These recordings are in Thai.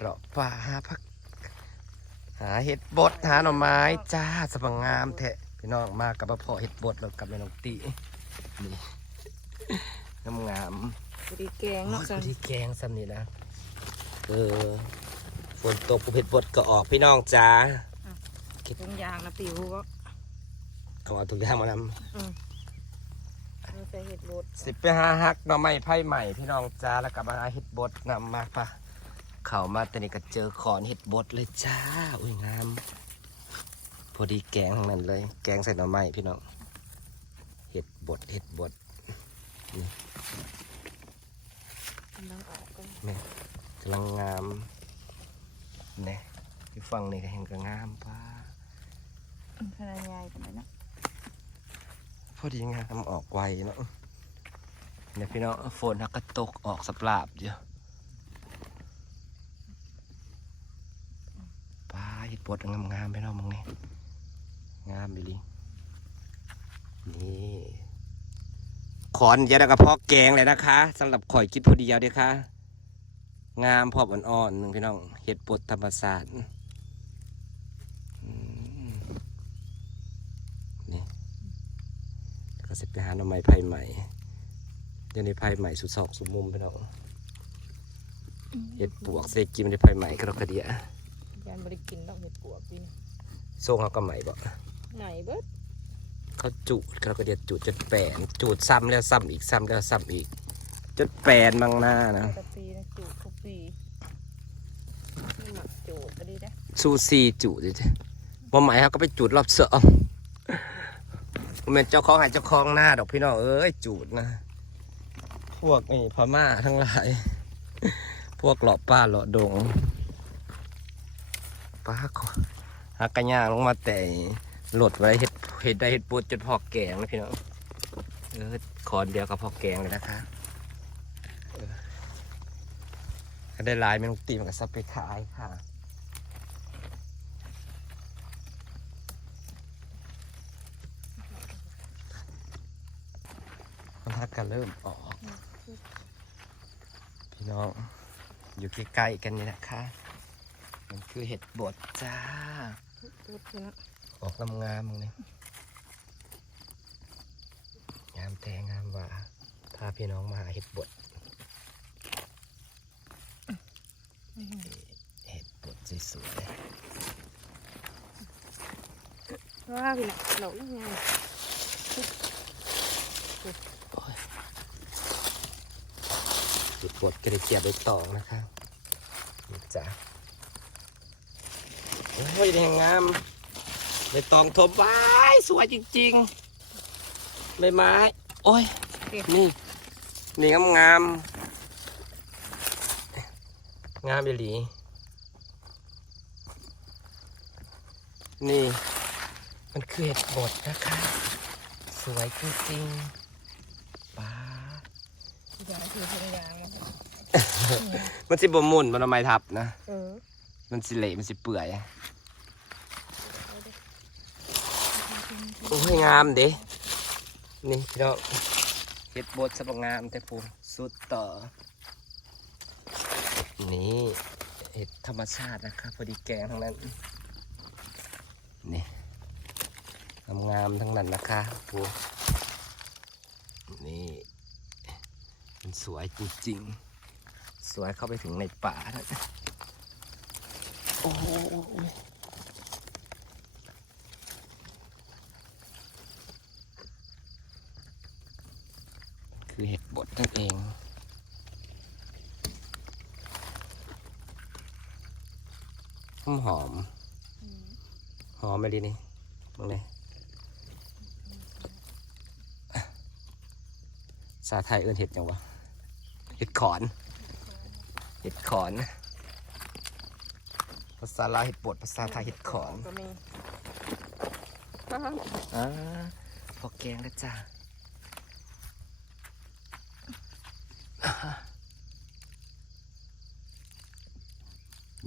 เลาะป่าหาพัก หาเห็ดบดหาหน่อไม้จ้าสบังงามแทะพี่น้องมากับพ่อเห็ดบดแล้วกับแม่น้องตีนี่งามงามพอดีแกงๆเนาะโอ้ยจังพอดีแกงซ้ำนี่นะเออฝนตกกูเห็ดบดก็ออกพี่น้องจ้าทุงยางนะปิวก็ก็เอาทุกอย่างมานเราใส่เห็ดบดำสิบไปหาฮักหน่อไม้ไผ่ใหม่พี่น้องจ้าแล้วกับมาหาเห็ดบดนำมาปะ เข้ามาแต่นี่ก็เจอขอนเห็ดบดเลยจ้า อุ้ยงาม พอดีแกงทั้งนั้นเลย แกงใส่หน่อไม้พี่น้อง เห็ดบดเห็ดบดกำลังออกกันแม่กำลังงามเนี่ยที่ฟังนี่ก็เห็นก็งามป้าขนาดใหญ่กันเลยเนาะพอดีงามออกไวเนาะเนี่ยพี่น้องฝนฮักก็ตกออกสปราบเยอะ ป้าเห็ดงามงามๆพี่น้องมึงนี่งามไปลินี่ขอนเยอะแล้วก็พอแกงเลยนะคะสำหรับข่อยกินพอดีเดียวเด้ค่ะงามพอบอ่อนๆหนึ่งพี่น้องเห็ดบดธรรมศาสตร์นี่ก็เสร็จไปหาหน่อไม้ไผ่ใหม่เดี๋ยวนี้ไผ่ใหม่สุดศอกสุดมุมพี่น้องเห็ดปวกเซกิมในไผ่ใหม่กระดกกระเดีย ยานบริกินต้องเห็ดปวกปีนส่งเขาก็ใหม่บ่ไหนเบิดเขาจูดกระดอกกระเดียจูดจนแปนจูดซ้ำแล้วซ้ำอีกซ้ำแล้วซ้ำอีกจนแปนบางหน้านะกะปีนะจูดทุกปีนี่หมักจูดไปดีนะซูซีจูดดิบ่หมายเขาก็ไปจูดรอบเสองผมเป็นเจ้าของหายเจ้าของหน้าดอกพี่น้องเอ้ยจูดนะ พวกนี่พม่าทั้งหลาย พวกหลอป้าหลอดง ป้าขอหากระย่างลงมาแต่หลดไว้เห็ดเห็ดได้เห็ดปูดจนพอกแกงนะพี่น้องเออขอนเดียวกับพอกแกงเลยนะคะเออถ้าได้หลายไม่ต้องตีมันก็ซับไปขายค่ะมันทักกันเริ่มออกพี่น้องอยู่ใกล้ๆกันนี่นะคะ มันคือเห็ดบดจ้าตูดคือเนาะออกงามๆมึงนี่งามแต่งามหว่าพาพี่น้องมาหาเห็ดบดเห็ดบดสวยว้าพี่น่ะเราอีกไงๆเห็ดบดกระเจียบใบตองนะคะนี่จ้า โอ้ยแดงงามใบตองทบไว้สวยจริงๆใบไม้ โอ้ย นี่ นี่งามงามงามอีหลี นี่ มันคือเห็ดบดนะคะ สวยจริงๆป้ายางคือพยางนะมันสิบหมุนมันทำไมทับนะ เออ มันสิเละมันสิเปื่อย โอ้ยงามเด้นี่พี่น้องเห็ดบดสบงามแต่ปูสุดต่อ นี่เห็ดธรรมชาตินะครับพอดีแกงทั้งนั้น นี่งามๆทั้งนั้นนะคะปูนี่ มันสวยจริงๆ สวยเข้าไปถึงในป่าแล้ว โอ้โหคือเห็ดบดนั่นเองหอมหอมหอมไปดีนี่มึงเลยภาษาไทยเอื้นเห็ดยังวะเห็ดขอน เห็ดขอน ภาษาลาวเห็ดบดภาษาไทยเห็ดขอนก็มีอ่าพอแกงแล้วจ้า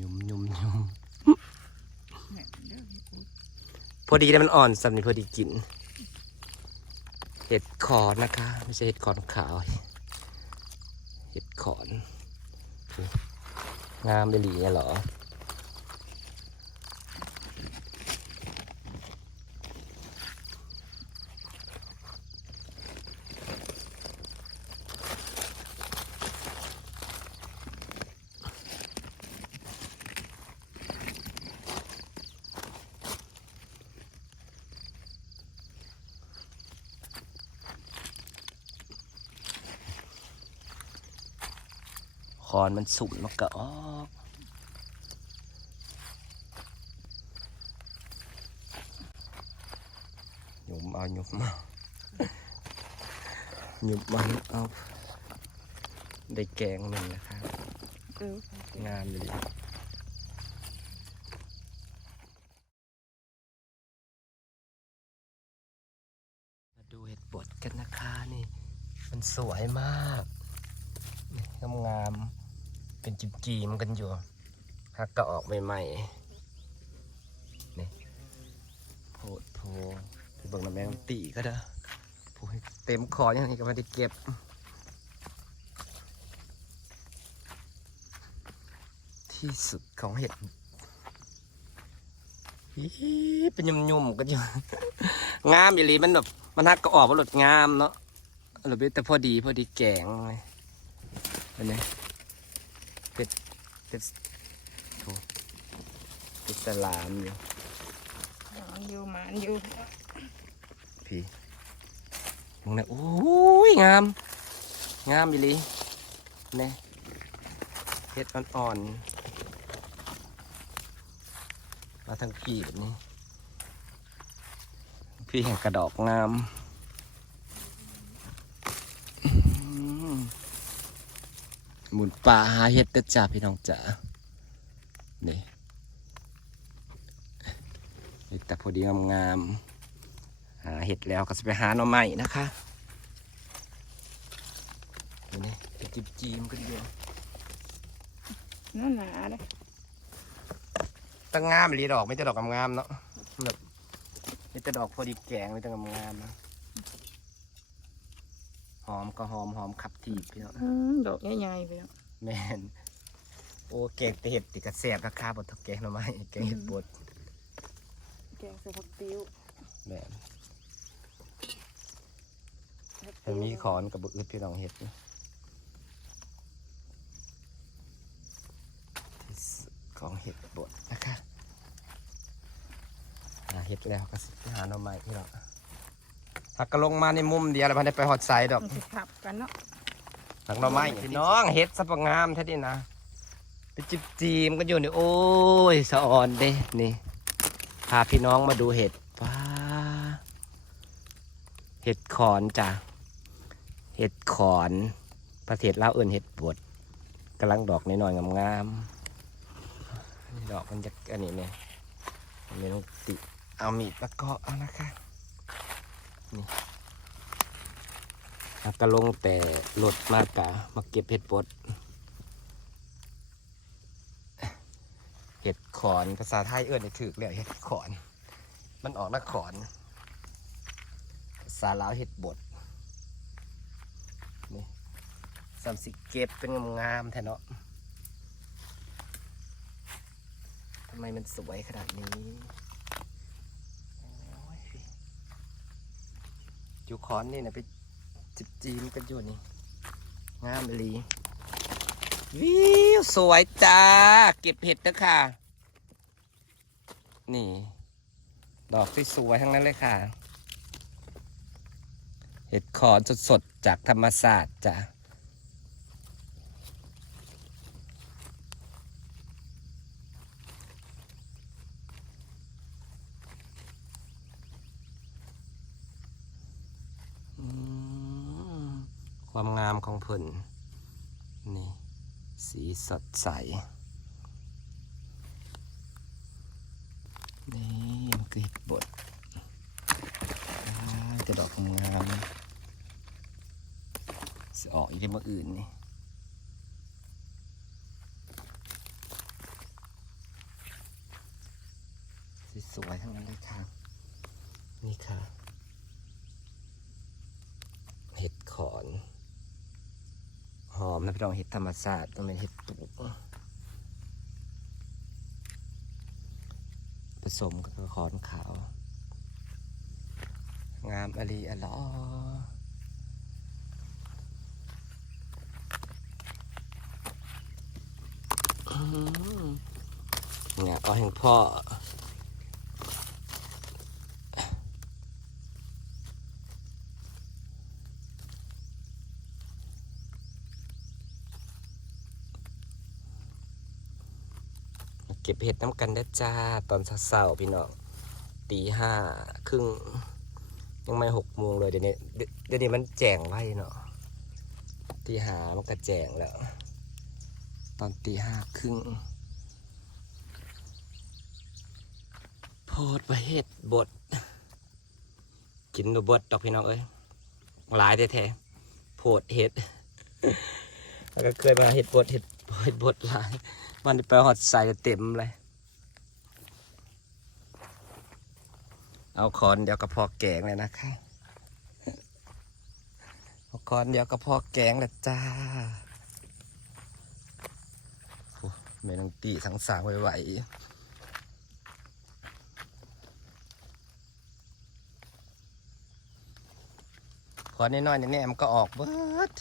ยุ่มยุ่มยุ่มพอดีแล้วมันอ่อนสำนี่พอดีกิน เห็ดขอนนะคะ ไม่ใช่เห็ดขอนขาว เห็ดขอน งามไปหลีเนี่ยเหรอ อนมันสุ่มมันก็ออกหยุมเอาหยุมเอาหยุมมันเอาได้แกงหนึ่งนะครับงามเลยมาดูเห็ดบดกันนะคะนี่ มันสวยมากนี่งามๆ เป็นจิบจีมกันอยู่ฮักก็ออกใหม่ๆนี่โพดโพที่เบิ่งน้ำแมงตีก็ได้โพให้เต็มคออย่างนี้ก็ไม่ได้เก็บที่สุดของเห็ดเป็นยุ่มๆกันอยู่ งามอีหลีมันแบบมันฮักก็ออกมาหลดงามเนาะหรือแต่พอดีพอดีแกงเลยอันนี้ เป็ดโถเป็ดสลามอยู่หมานอยู่หมานอยู่พี่มึงนะโอ้ยงาม งามอีหลีเนี่ยเห็ดอ่อนๆมาทั้งพี่แบบนี้ พี่แห่งกระดอกงามอื้อหือ หมุนป่าหาเห็ดเด้อจ้าพี่น้องจ๋านี่เห็ดแต่พอดีงามๆหาเห็ดแล้วก็จะไปหาหน่อไม้นะคะนี่นี่ไปจิบจีมกันอยู่หนาหนาเลยตั้งงามอีหลีดอกไม่ใช่ดอกงามๆเนาะแบบไม่ใช่ดอกพอดีแกงไม่ใช่งามๆนะ หอมก็หอมหอมขับทีบพี่น้องอืมดอกใหญ่ๆไปแล้วแมนโอ้แกงแต่เห็ดติดกระแสบราคาบดทักแกงหน่อไม้แกงเห็ดบดแกงใส่ผักติ้วแมนมันมีขอนกับบุอึดพี่น้องเห็ดนี่ที่สุดของเห็ดบดนะคะหาเห็ดแล้วก็สิไปหาหน่อไม้พี่น้อง หักก็ลงมาในมุมเดียวแล้วพันได้ไปหอดใสดอกมันสิขับกันเนาะหลังหน่อไม้พี่น้องเห็ดสับงามแท้ดีนะไปจิบจีมกันอยู่นี่โอ้ยสะอ่อนเด้นี่พาพี่น้องมาดูเห็ดว้าเห็ดขอนจ้ะเห็ดขอนประเทศลาวเอื่นเห็ดบดกำลังดอกน้อยๆงามๆนี่ดอกมันจะอันนี้เนี่ยมันไม่ต้องติเอามีดมาเกาะเอานะคะ นี่แล้วก็ลงแต่รถมากกะมาเก็บเห็ดบดเห็ดขอนภาษาไทยเอื้อนถือเรียกเห็ดขอน มันออกนักขอนภาษาลาวเห็ดบดนี่สามสิเก็บเป็นงามๆแท้เนาะทำไมมันสวยขนาดนี้โอ้ย จูคอนนี่นะไปจิบจีนกันอยู่นี่ งามเลยวิวสวยจ้า เก็บเห็ดนะค่ะ นี่ ดอกสวยๆทั้งนั้นเลยค่ะ เห็ดคอนสดๆ จากธรรมศาสตร์จ้ะอืม ความงามของเพิ่นนี่สีสดใส นี่มันคือเห็ดบดจะดอกงามสิออกอีกที่มื่ออื่นนี่สวยๆทั้งนั้นเลยค่ะ นี่ค่ะ เห็ดขอน หอมนะพี่น้องเห็ดธรรมชาติต้องเป็นเห็ดตุกผสมกับขอนขาว งามอลีอลอเนี่ยเอาแห่งพ่อ เก็บเห็ดน้ำกันได้จ้า ตอนเช้าๆพี่น้องตีห้าครึ่งยังไม่หกโมงเลยเดี๋ยวนี้เดี๋ยวนี้มันแจ้งไว้เนาะตีห้ามันก็แจ้งแล้ว ตอนตีห้าครึ่งโพดประเห็ดบดกินดูบดดอกพี่น้องเอ้ยหลายแท้ๆโพดเห็ดแล้วก็เคยมาเห็ดบดเห็ด เห็ดบดหลาย มันไปหอดใส่เต็มเลย เอาคอนเดียวก็พอแกงเลยนะคะเอาคอนเดียวก็พอแกงแล้วจ้าโอ้เมนังตีทั้งสางไหวๆคอนน้อยๆเนี่ยมันก็ออกเบิด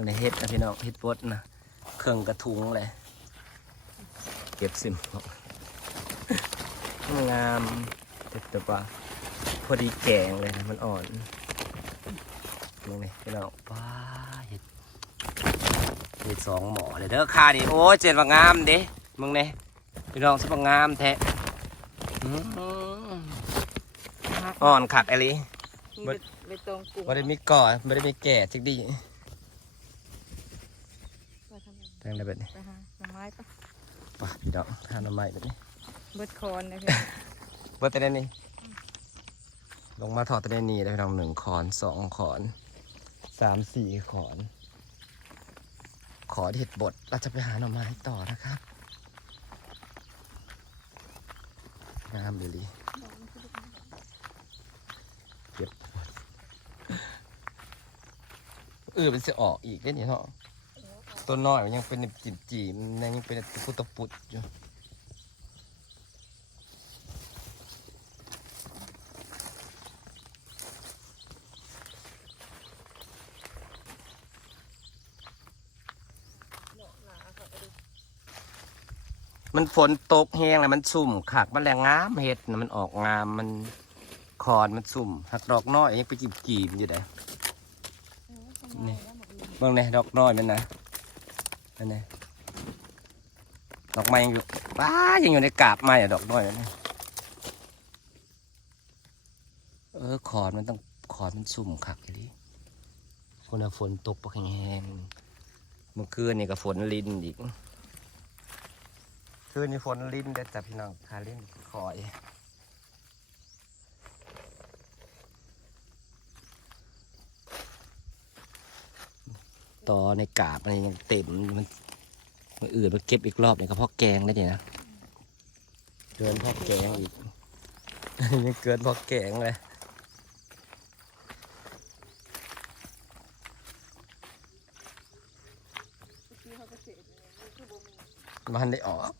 มันในเฮ็ดนะพี่น้องเฮ็ดบดนะเครื่องกระทุงเลยเก็บสิมงามเด็ดตัวปลาพอดีแกงเลยนะมันอ่อนมึงนี่พี่น้องว้าเห็ดมีสองหมอเลยเด้อค่าดิโอ้ยเจ็ดว่างามเด้มึงเนี่ยพี่น้องสบงามแท้อื้อหืออ่อนขักอะไรมีใบใบตองกุ้งไม่ได้มีก่อไม่ได้มีแก่จิกดี ไปทำไมแทงได้แบบนี้ไปหาหน่อไม้ปะป่ะพี่น้องทานน้ำไม้แบบนี้ เบิดคอนนะพี่เบอร์ตัวนี้ลงมาถอดตัวนี้ได้พี่น้องหนึ่งขอนสองขอนสามสี่ขอน ขอเห็ดบดเราจะไปหาหน่อไม้ต่อนะครับงามเลยลีเก็บหมดเออเป็นเสียออกอีกได้นี่เนาะ ต้นน้อยมันยังเป็นจีบจีบๆมันยังเป็นตะปุตตะปุดอยู่มันฝนตกแห้งแล้วมันสุ่มขากมันแรงงามเห็ดนะมันออกงามมันคลอนมันสุ่มหักดอกน้อยยังไปกีบกีบอยู่ได้นี่บางเนี่ยดอกน้อยมันนะ นั่นไงดอกไม้ยังอยู่ว้ายังอยู่ในกาบไม้อะดอกน้อยนั่นนะเออคอนมันต้องคอนมันสุ่มคักเลยคนน่ะฝนตกปกแห้งๆเมื่อคืนนี่ก็ฝนลินอีกคืนนี้ฝนลิ้นได้อจับพี่น้องคาลิ้นคอย ต่อในกาบมันยังเต็มมันมันอื่นมาเก็บอีกรอบเนี่ยก็เพราะแกงได้เนี่ยนะเกินเพราะแกงอีกยังเกินเพราะแกงเลยมันได้ออก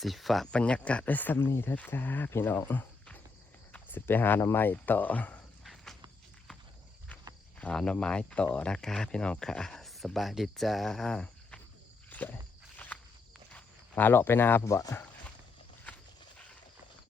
สิฝากบรรยากาศไว้ซ้ำนี้เถอะจ้าพี่น้อง สิไปหาหน่อไม้ต่อ หาหน่อไม้ต่อนะคะพี่น้องค่ะ สบายดีจ้าไปหาเลอกไปนาบ่